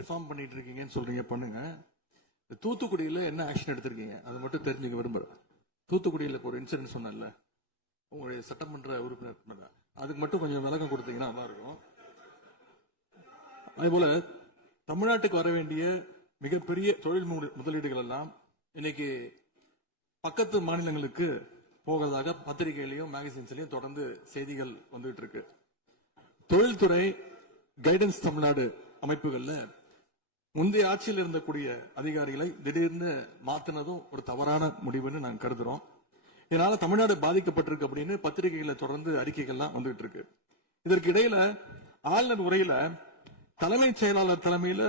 Reform பண்ணிட்டு இருக்கீங்கன்னு சொல்றீங்க, பண்ணுங்க. தூத்துக்குடியில என்ன ஆக்ஷன் எடுத்திருக்கீங்க அது மட்டும் தெரிஞ்சுக்க விரும்புறேன். தூத்துக்குடியில ஒரு இன்சிடென்ட் சொன்னல உங்களுடைய சட்டமன்ற உறுப்பினர், அதுக்கு மட்டும் கொஞ்சம் விளக்கம் கொடுத்தீங்கன்னா நல்லா இருக்கும். அதேபோல தமிழ்நாட்டுக்கு வர வேண்டிய மிகப்பெரிய தொழில் முதலீடுகள் எல்லாம் இன்னைக்கு பக்கத்து மாநிலங்களுக்கு போகிறதாக பத்திரிகையிலையும் மேகசின்ஸ்லயும் தொடர்ந்து செய்திகள் வந்துட்டு இருக்கு. தொழில்துறை கைடன்ஸ் தமிழ்நாடு அமைப்புகள்ல முந்தைய ஆட்சியில் இருந்தக்கூடிய அதிகாரிகளை திடீர்னு மாத்தினதும் ஒரு தவறான முடிவுன்னு நாங்க கருதுறோம். இதனால தமிழ்நாடு பாதிக்கப்பட்டிருக்கு அப்படின்னு பத்திரிகைகளை தொடர்ந்து அறிக்கைகள்லாம் வந்துட்டு இருக்கு. இதற்கு இடையில ஆளுநர் உரையில தலைமைச் செயலாளர் தலைமையில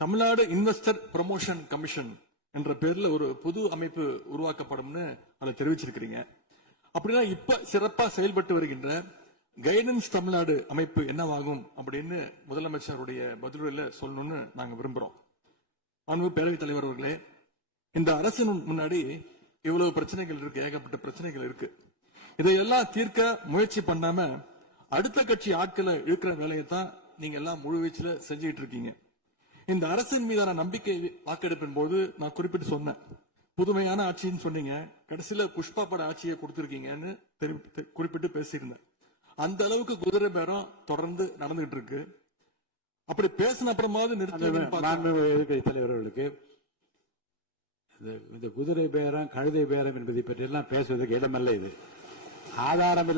தமிழ்நாடு இன்வெஸ்டர் ப்ரமோஷன் கமிஷன் என்ற பேர்ல ஒரு புது அமைப்பு உருவாக்கப்படும்னு அதை தெரிவிச்சிருக்கிறீங்க. அப்படின்னா இப்ப சிறப்பா செயல்பட்டு வருகின்ற கைடன்ஸ் தமிழ்நாடு அமைப்பு என்னவாகும் அப்படின்னு முதலமைச்சருடைய பதிலுரையில சொல்லணும்னு நாங்க விரும்புறோம். அன்பு பேரவைத் தலைவர் அவர்களே, இந்த அரசின் முன்னாடி இவ்வளவு பிரச்சனைகள் இருக்கு, ஏகப்பட்ட பிரச்சனைகள் இருக்கு. இதையெல்லாம் தீர்க்க முயற்சி பண்ணாம அடுத்த கட்சி ஆட்களை இழுக்கிற வேலையை தான் நீங்க எல்லாம் முழுவீச்சுல செஞ்சுட்டு இருக்கீங்க. இந்த அரசின் மீதான நம்பிக்கை வாக்கெடுப்பின் போது நான் குறிப்பிட்டு சொன்னேன், புதுமையான ஆட்சின்னு சொன்னீங்க, கடைசியில புஷ்பா பட ஆட்சியை கொடுத்திருக்கீங்கன்னு குறிப்பிட்டு பேசியிருந்தேன். அந்த அளவுக்கு குதிரை பேரம் தொடர்ந்து நடந்துகிட்டு இருக்கு. அப்படி பேசின அப்புறமாவது நிறுத்தி தலைவர்களுக்கு இந்த குதிரை பேரம் கழுதை பேரம் என்பதை பற்றி எல்லாம் பேசுவதற்கு இடமல்ல. இது ஆதாரம்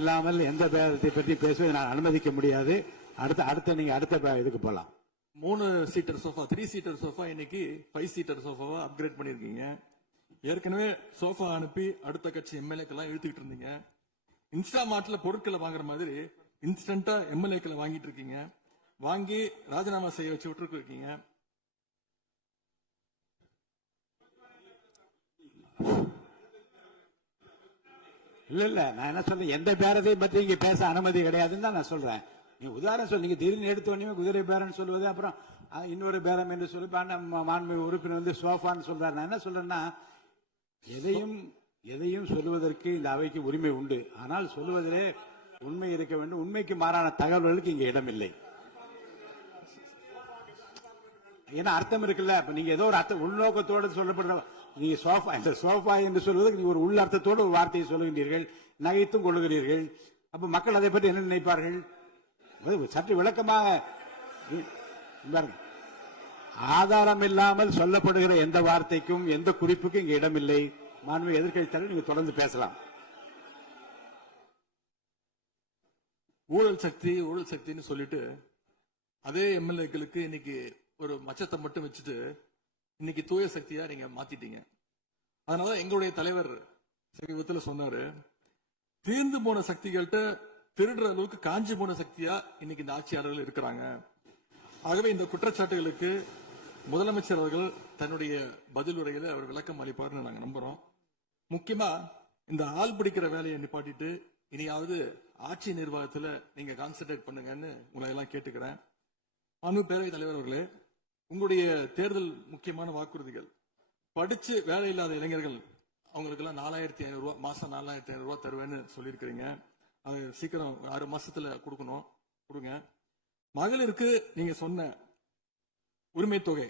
இல்லாமல் எந்த பேரத்தை பற்றி பேசுவதை நான் அனுமதிக்க முடியாது. அடுத்த நீங்க அடுத்த இதுக்கு போலாம். 3 சீட்டர் சோஃபா 3 சீட்டர் சோஃபா இன்னைக்கு 5 சீட்டர் சோஃபாவா அப்கிரேட் பண்ணிருக்கீங்க. ஏற்கனவே சோஃபா அனுப்பி அடுத்த கட்சி எம்எல்ஏக்கெல்லாம் இழுத்துக்கிட்டு இருந்தீங்க. இன்ஸ்டா மார்ட்ல பொருட்களை வாங்குற மாதிரி இன்ஸ்டன்டா எம்எல்ஏக்களை வாங்கிட்டு இருக்கீங்க. வாங்கி ராஜினாமா செய்ய வச்சு விட்டு இருக்கீங்க. இல்ல நான் என்ன சொல்றேன், எந்த பேரத்தையும் பற்றி இங்க பேச அனுமதி கிடையாதுன்னு தான் நான் சொல்றேன். நீங்க உதாரணம் சொல்லுங்க, திடீர்னு எடுத்த உடனே குதிரை பேரன்னு சொல்லுவது, அப்புறம் இன்னொரு பேரம் என்று சொல்லி மாண்பு உறுப்பினர் வந்து சோஃபான்னு சொல்றாரு. நான் என்ன சொல்றேன்னா, எதையும் சொல்லுவதற்கு இந்த அவைக்கு உரிமை உண்டு. ஆனால் சொல்லுவதிலே உண்மை இருக்க வேண்டும். உண்மைக்கு மாறான தகவல்களுக்கு இங்க இடமில்லை. ஏன்னா அர்த்தம் இருக்குல்ல. இப்ப நீங்க ஏதோ ஒரு அர்த்தம் உள்நோக்கத்தோடு சொல்லப்படுற நீங்க சோஃபா இந்த சோஃபா என்று சொல்வதற்கு நீங்க ஒரு உள்ள அர்த்தத்தோடு ஒரு வார்த்தையை சொல்லுகின்றீர்கள், நகைத்தும் கொள்ளுகிறீர்கள். அப்ப மக்கள் அதை பற்றி என்ன நினைப்பார்கள்? சற்று விளக்கமாக ஆதாரம் இல்லாமல் சொல்லப்படுகிற எந்த வார்த்தைக்கும் எந்த குறிப்புக்கும் இங்க இடமில்லை. மாண்பு எதிர்க்கட்சி தலைவர், நீங்க தொடர்ந்து பேசலாம். ஊழல் சக்தின்னு சொல்லிட்டு அதே எம்எல்ஏக்களுக்கு இன்னைக்கு ஒரு மச்சத்தை மட்டும் வச்சுட்டு இன்னைக்கு தூய சக்தியா நீங்க மாத்திட்டீங்க. அதனால எங்களுடைய தலைவர் சமீபத்தில் சொன்னாரு, தீர்ந்து போன சக்திகள்கிட்ட திருடுற அளவுக்கு காஞ்சி போன சக்தியா இன்னைக்கு இந்த ஆட்சியாளர்கள் இருக்கிறாங்க. ஆகவே இந்த குற்றச்சாட்டுகளுக்கு முதலமைச்சர் அவர்கள் தன்னுடைய பதில் உரையில அவர் விளக்கம் அளிப்பார்னு நாங்க நம்புறோம். முக்கியமா இந்த ஆள் பிடிக்கிற வேலையை நிப்பாட்டிட்டு இனியாவது ஆட்சி நிர்வாகத்துல நீங்க கான்சென்ட்ரேட் பண்ணுங்கன்னு உங்களை எல்லாம் கேட்டுக்கிறேன். அன்பு பேரவைத் தலைவர் அவர்களே, உங்களுடைய தேர்தல் முக்கியமான வாக்குறுதிகள், படிச்சு வேலை இல்லாத இளைஞர்கள் அவங்களுக்கு எல்லாம் 4500 ரூபாய் மாசம் 4500 ரூபாய் தருவேன்னு சொல்லியிருக்கிறீங்க. அது சீக்கிரம் 6 மாசத்துல கொடுங்க. மகளிருக்கு நீங்க சொன்ன உரிமை தொகை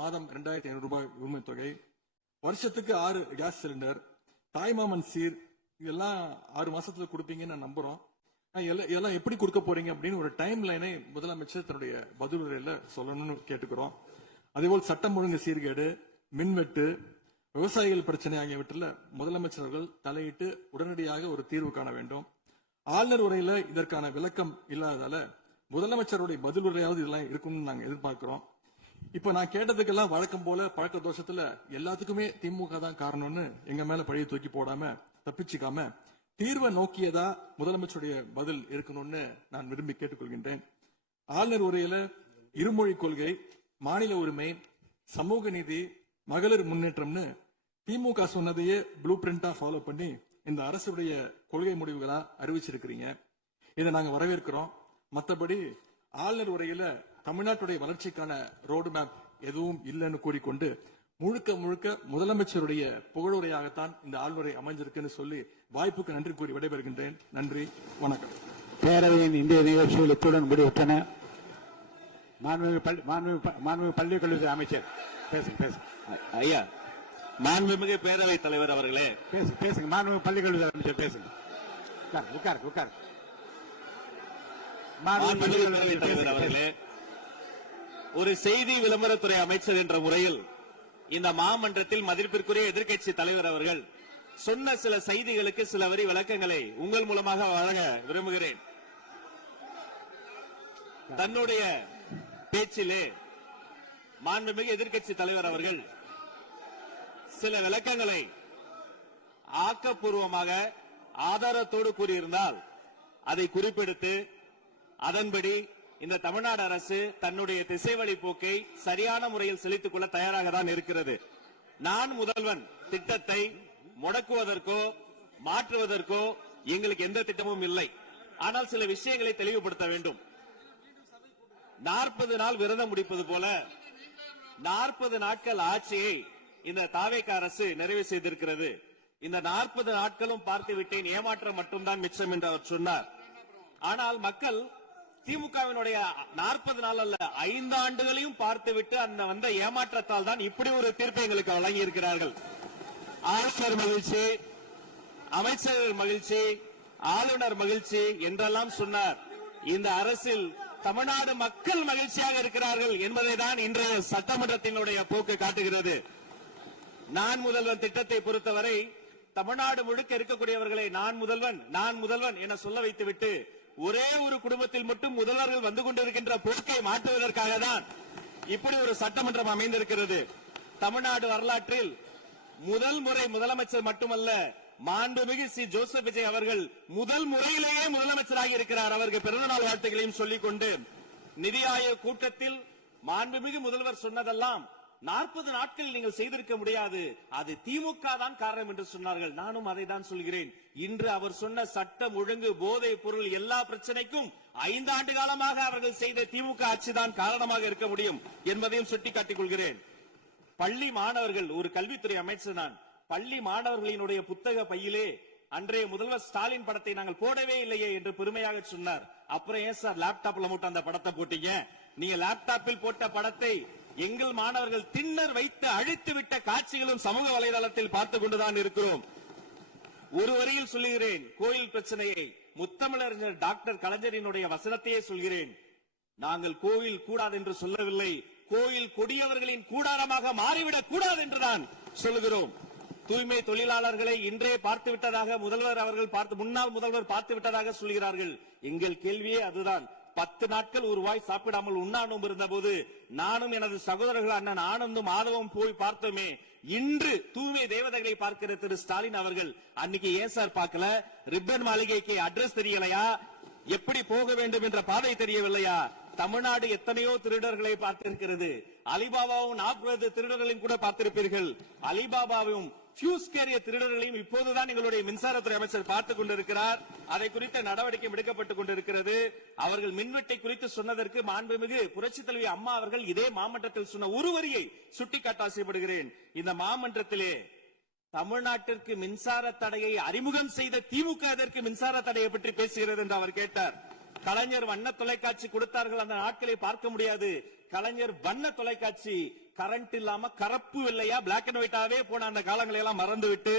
மாதம் 2500 ரூபாய் உரிமை தொகை, வருஷத்துக்கு 6 கேஸ் சிலிண்டர், தாய்மாமன் சீர், இதெல்லாம் 6 மாசத்துல கொடுப்பீங்கன்னு நான் நம்புறோம். இதெல்லாம் எப்படி கொடுக்க போறீங்க அப்படின்னு ஒரு டைம் லைனை முதலமைச்சர் தன்னுடைய பதிலுரையில சொல்லணும்னு கேட்டுக்கிறோம். அதேபோல் சட்டம் ஒழுங்கு சீர்கேடு, மின்வெட்டு, விவசாயிகள் பிரச்சனை ஆகியவற்றில் முதலமைச்சர்கள் தலையிட்டு உடனடியாக ஒரு தீர்வு காண வேண்டும். ஆளுநர் உரையில இதற்கான விளக்கம் இல்லாததால முதலமைச்சருடைய பதில் உரையாவது இதெல்லாம் இருக்கும்னு நாங்க எதிர்பார்க்கிறோம். இப்ப நான் கேட்டதுக்கெல்லாம் வழக்கம் போல பழக்க தோஷத்துல எல்லாத்துக்குமே திமுக தான் காரணம்னு எங்க மேல பழைய தூக்கி போடாம தப்பிச்சுக்காம தீர்வை நோக்கியதா முதலமைச்சருடைய பதில் இருக்கணும்னு நான் விரும்பி கேட்டுக்கொள்கின்றேன். ஆளுநர் உரையில இருமொழி கொள்கை, மாநில உரிமை, சமூக நீதி, மகளிர் முன்னேற்றம்னு திமுக சொன்னதையே ப்ளூ பிரிண்டா ஃபாலோ பண்ணி இந்த அரசுடைய கொள்கை முடிவுகளா அறிவிச்சிருக்கிறீங்க. இதை நாங்க வரவேற்கிறோம். மற்றபடி ஆளுநர் உரையில தமிழ்நாட்டுடைய வளர்ச்சிக்கான ரோடு மேப் எதுவும் இல்லைன்னு கூறிக்கொண்டு முழுக்க முதலமைச்சருடைய புகழுரையாகத்தான் இந்த ஆளுநரை அமைஞ்சிருக்குன்னு சொல்லி வாய்ப்புக்கு நன்றி கூறி விடைபெறுகின்றேன். நன்றி, வணக்கம். பேரவையின் இந்திய நிகழ்ச்சிகள் இத்துடன் முடிவுற்றன. மாண்புமிகு பள்ளி கல்வித்துறை அமைச்சர் பேசுங்க. ஐயா, மாண்புமிகு பேரவைத் தலைவர் அவர்களே, பேசுங்க. மாண்புமிகு பள்ளி கல்வித்துறை அமைச்சர் பேசுங்க. உட்கார். மாண்புமிகு பேரவைத் தலைவர் அவர்களே, ஒரு செய்தி விளம்பரத்துறை அமைச்சர் என்ற முறையில் இந்த மாமன்றத்தில் மதிப்பிற்குரிய எதிர்க்கட்சி தலைவர் அவர்கள் சொன்ன சில செய்திகளுக்கு சில வரி விளக்கங்களை உங்கள் மூலமாக வழங்க விரும்புகிறேன். தன்னுடைய பேச்சிலே மாண்புமிகு எதிர்க்கட்சி தலைவர் அவர்கள் சில விளக்கங்களை ஆக்கப்பூர்வமாக ஆதாரத்தோடு கூறியிருந்தால் அதை குறிப்பெடுத்து அதன்படி இந்த தமிழ்நாடு அரசு தன்னுடைய திசைவழி போக்கை சரியான முறையில் செலுத்திக் கொள்ள தயாராக தான் இருக்கிறது. நான் முதல்வன் திட்டத்தை முடக்குவதற்கோ மாற்றுவதற்கோ எங்களுக்கு எந்த திட்டமும் இல்லை. ஆனால் சில விஷயங்களை தெளிவுபடுத்த வேண்டும். 40 நாள் விரதம் முடிப்பது போல 40 நாட்கள் ஆட்சியை இந்த தாவேக அரசு நிறைவு செய்திருக்கிறது. இந்த 40 நாட்களும் பார்த்து விட்டேன், ஏமாற்றம் மட்டும்தான் மிச்சம் என்று அவர் சொன்னார். ஆனால் மக்கள் திமுகவினுடைய 40 நாள் அல்ல 5 ஆண்டுகளையும் பார்த்துவிட்டு அந்த வந்த ஏமாற்றத்தால் தான் இப்படி ஒரு தீர்ப்பை எங்களுக்கு வழங்கி இருக்கிறார்கள். ஆளுநர் மகிழ்ச்சி, அமைச்சர்கள் மகிழ்ச்சி, ஆளுநர் மகிழ்ச்சி என்றெல்லாம் சொன்னார். இந்த அரசில் தமிழ்நாடு மக்கள் மகிழ்ச்சியாக இருக்கிறார்கள் என்பதை தான் இன்றைய சட்டமன்றத்தினுடைய போக்கு காட்டுகிறது. நான் முதல்வன் திட்டத்தை பொறுத்தவரை தமிழ்நாடு முழுக்க இருக்கக்கூடியவர்களை நான் முதல்வன் என சொல்ல வைத்துவிட்டு ஒரே ஒரு குடும்பத்தில் மட்டும் முதல்வர்கள் வந்து கொண்டிருக்கின்ற போக்கை மாற்றுவதற்காக தான் இப்படி ஒரு சட்டமன்றம் அமைந்திருக்கிறது. தமிழ்நாடு வரலாற்றில் முதல் முறை முதலமைச்சர் மட்டுமல்ல, மாண்புமிகு சி ஜோசப் விஜய் அவர்கள் முதல் முறையிலேயே முதலமைச்சராக இருக்கிறார். அவருக்கு பிறந்தநாள் வாழ்த்துக்களையும் சொல்லிக் கொண்டு, நிதி ஆயோக் கூட்டத்தில் மாண்புமிகு முதல்வர் சொன்னதெல்லாம் 40 நாட்கள் நீங்கள் செய்திருக்க முடியாது, அது திமுக தான் காரணம் என்று சொன்னார்கள். நானும் அதை தான் சொல்கிறேன். இன்று அவர் சொன்ன சட்டம் ஒழுங்கு, போதை பொருள் எல்லா பிரச்சனைக்கும் 5 ஆண்டு காலமாக அவர்கள் செய்த திமுக ஆட்சி தான் காரணமாக இருக்க முடியும் என்பதையும் சுட்டிக்காட்டிக் கொள்கிறேன். பள்ளி மாணவர்கள், ஒரு கல்வித்துறை அமைச்சர் நான், பள்ளி மாணவர்களினுடைய புத்தக பையிலே அன்றைய முதல்வர் ஸ்டாலின் படத்தை நாங்கள் போடவே இல்லையே என்று பெருமையாக சொன்னார். அப்புறம் ஏன் சார் லேப்டாப்ல மட்டும் அந்த படத்தை போட்டீங்க? நீங்க லேப்டாப்பில் போட்ட படத்தை எங்கள் மாணவர்கள் திண்ணர் வைத்து அழித்து விட்ட காட்சிகளும் சமூக வலைதளத்தில் பார்த்துக் கொண்டுதான் இருக்கிறோம். ஒரு வரியில் சொல்லுகிறேன், கோயில் பிரச்சனையை முத்தமிழறிஞர் டாக்டர் கலைஞரினுடைய வசனத்தையே சொல்கிறேன். நாங்கள் கோவில் கூடாது என்று சொல்லவில்லை, கோயில் கொடியவர்களின் கூடாரமாக மாறிவிடக் கூடாது என்றுதான் சொல்லுகிறோம். தூய்மை தொழிலாளர்களை இன்றே பார்த்து விட்டதாக முன்னாள் முதல்வர் பார்த்து விட்டதாக சொல்கிறார்கள். எங்கள் கேள்வியே அதுதான். 10 நாட்கள் ஒரு வாய் சாப்பிடாமல் உண்ணாநோம்பு இருந்த போது நானும் எனது சகோதரர்கள் அண்ணன் ஆனந்தும் ஆதவும் போய் பார்த்தோமே. இன்று தூய்மை தேவதைகளை பார்க்கிற திரு ஸ்டாலின் அவர்கள் அன்னைக்கு ஏன் சார் பார்க்கல? ரிப்பன் மாளிகைக்கு அட்ரஸ் தெரியலையா? எப்படி போக வேண்டும் என்ற பாதை தெரியவில்லையா? தமிழ்நாடு எத்தனையோ திருடர்களை பார்த்திருக்கிறது. அலிபாபாவும் 40 திருடர்களையும் கூட பார்த்திருப்பீர்கள். அலிபாபாவும் பியூஸ் கேரிய திருடர்களையும் இப்போதுதான் எங்களுடைய மின்சாரத்துறை அமைச்சர் பார்த்துக் கொண்டிருக்கிறார். அதை குறித்த நடவடிக்கை எடுக்கப்பட்டுக் கொண்டிருக்கிறது. அவர்கள் மின்வெட்டை குறித்து சொன்னதற்கு மாண்புமிகு புரட்சி தலைவி அம்மா அவர்கள் இதே மாமன்றத்தில் சொன்ன ஒரு வரியை சுட்டிக்காட்ட ஆசைப்படுகிறேன். இந்த மாமன்றத்திலே தமிழ்நாட்டிற்கு மின்சார தடையை அறிமுகம் செய்த திமுக எதற்கு மின்சார தடையை பற்றி பேசுகிறது என்று அவர் கேட்டார். கலைஞர் வண்ண தொலைக்காட்சி கொடுத்தார்கள், அந்த நாட்களை பார்க்க முடியாது. கலைஞர் வண்ண தொலைக்காட்சி கரண்ட் இல்லாம கருப்பு வெள்ளையா பிளாக் அண்ட் ஒயிட்டாவே போன அந்த காலங்களை எல்லாம் மறந்துவிட்டு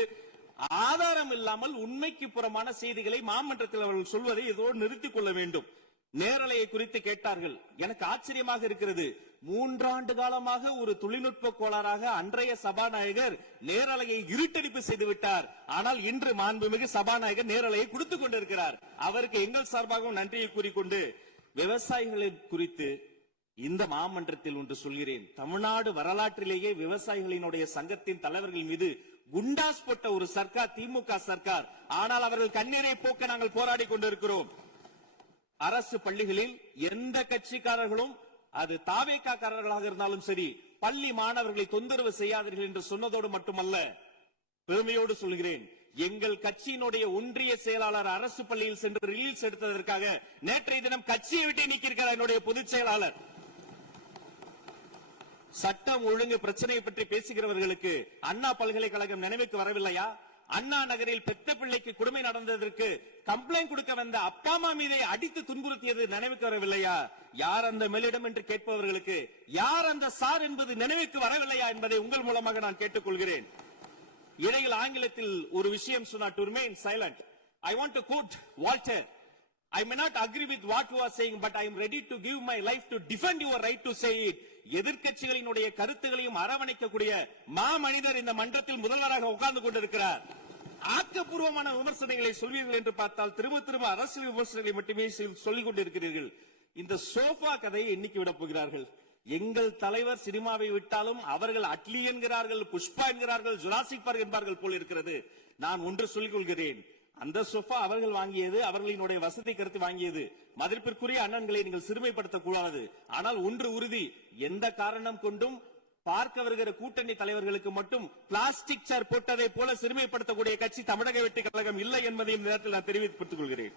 ஆதாரம் இல்லாமல் உண்மைக்கு புறமான செய்திகளை மாமன்றத்தில் அவர்கள் சொல்வதை இதோடு நிறுத்திக் கொள்ள வேண்டும். நேரலையை குறித்து கேட்டார்கள். எனக்கு ஆச்சரியமாக இருக்கிறது. 3 ஆண்டு காலமாக ஒரு தொழில்நுட்ப கோளாறாக அன்றைய சபாநாயகர் நேரலையை இருட்டடிப்பு செய்து விட்டார். ஆனால் இன்று மாண்புமிகு சபாநாயகர் நேரலையை கொடுத்துக் கொண்டிருக்கிறார். அவருக்கு எங்கள் சார்பாகவும் நன்றியை கூறிக்கொண்டு, விவசாயிகளை குறித்து இந்த மாமன்றத்தில் ஒன்று சொல்கிறேன். தமிழ்நாடு வரலாற்றிலேயே விவசாயிகளினுடைய சங்கத்தின் தலைவர்கள் மீது குண்டாஸ் போட்ட ஒரு சர்க்கார் திமுக சர்க்கார். ஆனால் அவர்கள் கண்ணீரை போக்க நாங்கள் போராடி கொண்டிருக்கிறோம். அரசு பள்ளிகளில் எந்த கட்சிக்காரர்களும், அது தாவேகாரர்களாக இருந்தாலும் சரி, பள்ளி மாணவர்களை தொந்தரவு செய்யாதீர்கள் என்று சொன்னதோடு மட்டுமல்ல, பெருமையோடு சொல்கிறேன், எங்கள் கட்சியினுடைய ஒன்றிய செயலாளர் அரசு பள்ளியில் சென்று ரீல்ஸ் எடுத்ததற்காக நேற்றைய தினம் கட்சியை விட்டு நீக்கியிருக்கிறார் என்னுடைய பொதுச் செயலாளர். சட்டம் ஒழுங்கு பிரச்சனையை பற்றி பேசுகிறவர்களுக்கு அண்ணா பல்கலைக்கழகம் நினைவுக்கு வரவில்லையா? அண்ணா நகரில் பெத்த பிள்ளைக்கு கொடுமை நடந்ததற்கு கம்ப்ளைண்ட் கொடுக்க வந்த அப்பா அம்மா மீதை அடித்து துன்புறுத்தியது நினைவுக்கு வரவில்லையா? யார் அந்த மேலிடம் என்று கேட்பவர்களுக்கு யார் அந்த சார் என்பது நினைவுக்கு வரவில்லையா என்பதை உங்கள் மூலமாக நான் கேட்டுக்கொள்கிறேன். இடையில் ஆங்கிலத்தில் ஒரு விஷயம் சொன்னார், to remain silent. I want to quote Walter. I may not agree with what you are saying, but I am ready to give my life to defend your right to say it. எதிர்க்கட்சிகளினுடைய கருத்துகளையும் அரவணைக்கக்கூடிய மனிதர் இந்த மன்றத்தில் முதல்வராக உட்கார்ந்து கொண்டிருக்கிறார். ஆக்கப்பூர்வமான விமர்சனங்களை சொல்வீர்கள் என்று பார்த்தால் திரும்ப அரசியல் விமர்சனங்களை மட்டுமே சொல்லிக் கொண்டிருக்கிறீர்கள். இந்த சோஃபா கதையை என்னைக்கு விட போகிறார்கள்? எங்கள் தலைவர் சினிமாவை விட்டாலும் அவர்கள் அட்லி என்கிறார்கள், புஷ்பா என்கிறார்கள், ஜுராசிக் பார்க் என்பார்கள் போல் இருக்கிறது. நான் ஒன்று சொல்லிக் கொள்கிறேன், அந்த சோஃபா அவர்கள் வாங்கியது, அவர்களினுடைய வசதி கருத்து வாங்கியது. மதிப்பிற்குரிய அண்ணன்களை நீங்கள் சிறுமைப்படுத்தக் கூடாது. ஆனால் ஒன்று உறுதி, எந்த காரணம் கொண்டும் பார்க்க வருகிற கூட்டணி தலைவர்களுக்கு மட்டும் பிளாஸ்டிக் சேர் போட்டதை போல சிறுமைப்படுத்தக்கூடிய கட்சி தமிழக வெற்றி கழகம் இல்லை என்பதையும் நேரத்தில் நான் தெரிவித்துக் கொள்கிறேன்.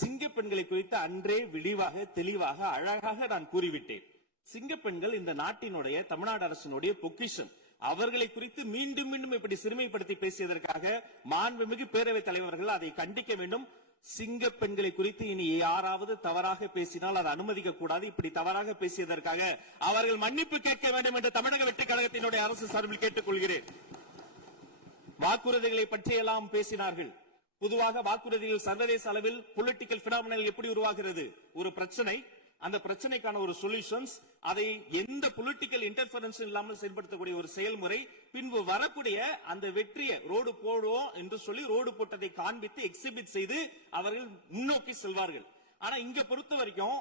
சிங்க பெண்களை குறித்து அன்றே விரிவாக தெளிவாக அழகாக நான் கூறிவிட்டேன். சிங்க பெண்கள் இந்த நாட்டினுடைய தமிழ்நாடு அரசினுடைய பொக்கிஷம். அவர்களை குறித்து மீண்டும் மீண்டும் இப்படி சிறுமைப்படுத்தி பேசியதற்காக மாண்புமிகு பேரவைத் தலைவர்கள் அதை கண்டிக்க வேண்டும். சிங்க பெண்களை குறித்து இனி யாராவது தவறாக பேசினால் அதை அனுமதிக்க கூடாது. இப்படி தவறாக பேசியதற்காக அவர்கள் மன்னிப்பு கேட்க வேண்டும் என்று தமிழக வெற்றி கழகத்தினுடைய அரசு சார்பில் கேட்டுக் கொள்கிறேன். வாக்குறுதிகளை பற்றியெல்லாம் பேசினார்கள். பொதுவாக வாக்குறுதிகள் சர்வதேச அளவில் பொலிட்டிக்கல் பினாமினல் எப்படி உருவாகிறது? ஒரு பிரச்சனை, அந்த பிரச்சனைக்கான ஒரு சொல்யூஷன்ஸ், அதை எந்த பொலிட்டிக்கல் இன்டர்ஃபரன்ஸ் இல்லாமல் செயல்படுத்தக்கூடிய ஒரு செயல்முறை, பின்பு வரக்கூடிய அந்த வெற்றியை ரோடு போடுவோம் என்று சொல்லி ரோடு போட்டதை காண்பித்து எக்ஸிபிட் செய்து அவர்கள் முன்னோக்கி செல்வார்கள். ஆனா இங்க பொறுத்த வரைக்கும்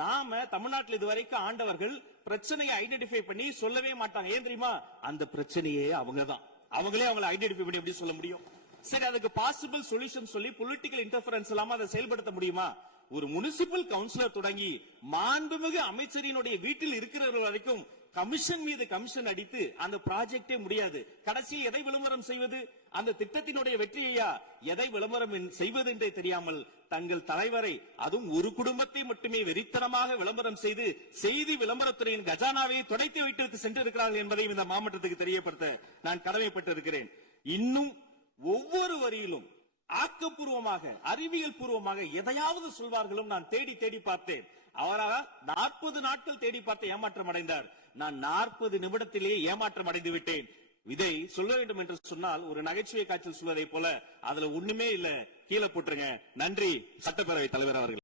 நாம தமிழ்நாட்டில் இதுவரைக்கும் ஆண்டவர்கள் பிரச்சனையை ஐடென்டிஃபை பண்ணி சொல்லவே மாட்டாங்க. ஏன் தெரியுமா? அந்த பிரச்சனையே அவங்கதான், அவங்களே அவங்களை ஐடென்டிஃபை பண்ணி எப்படி சொல்ல முடியும்? சரி, அதுக்கு பாசிபிள் சொல்யூஷன் சொல்லி பொலிட்டிக்கல் இன்டர்ஃபரன்ஸ் இல்லாம அதை செயல்படுத்த முடியுமா? ஒரு முனிசிபல் கவுன்சிலர் தொடங்கி மாண்புமிகு அமைச்சரினுடைய வீட்டில் இருக்கிறவர்கள் வரைக்கும் கமிஷன் மீது கமிஷன் அடித்து அந்த ப்ராஜெக்டே முடியாது. கடைசியில் எதை விளம்பரம் செய்வது? அந்த திட்டத்தினுடைய வெற்றியையா? எதை விளம்பரம் செய்வது என்றே தெரியாமல் தங்கள் தலைவரை, அதுவும் ஒரு குடும்பத்தை மட்டுமே வெறித்தனமாக விளம்பரம் செய்து செய்தி விளம்பரத்துறையின் கஜானாவை துடைத்து வைத்து சென்றிருக்கிறார்கள் என்பதையும் இந்த மாவட்டத்துக்கு தெரியப்படுத்த நான் கடமைப்பட்டிருக்கிறேன். இன்னும் ஒவ்வொரு வரியிலும் ஆக்கப்பூர்வமாக அறிவியல் பூர்வமாக எதையாவது சொல்வார்களும் நான் தேடி தேடி பார்த்தேன். அவராக 40 நாட்கள் தேடி பார்த்து ஏமாற்றம் அடைந்தார். நான் 40 நிமிடத்திலேயே ஏமாற்றம் அடைந்து விட்டேன். இதை சொல்ல வேண்டும் என்று சொன்னால் ஒரு நகைச்சுவை காட்சியில் சொல்வதை போல அதுல ஒண்ணுமே இல்ல, கீழே போட்டுருங்க. நன்றி சட்டப்பேரவை தலைவர் அவர்கள்.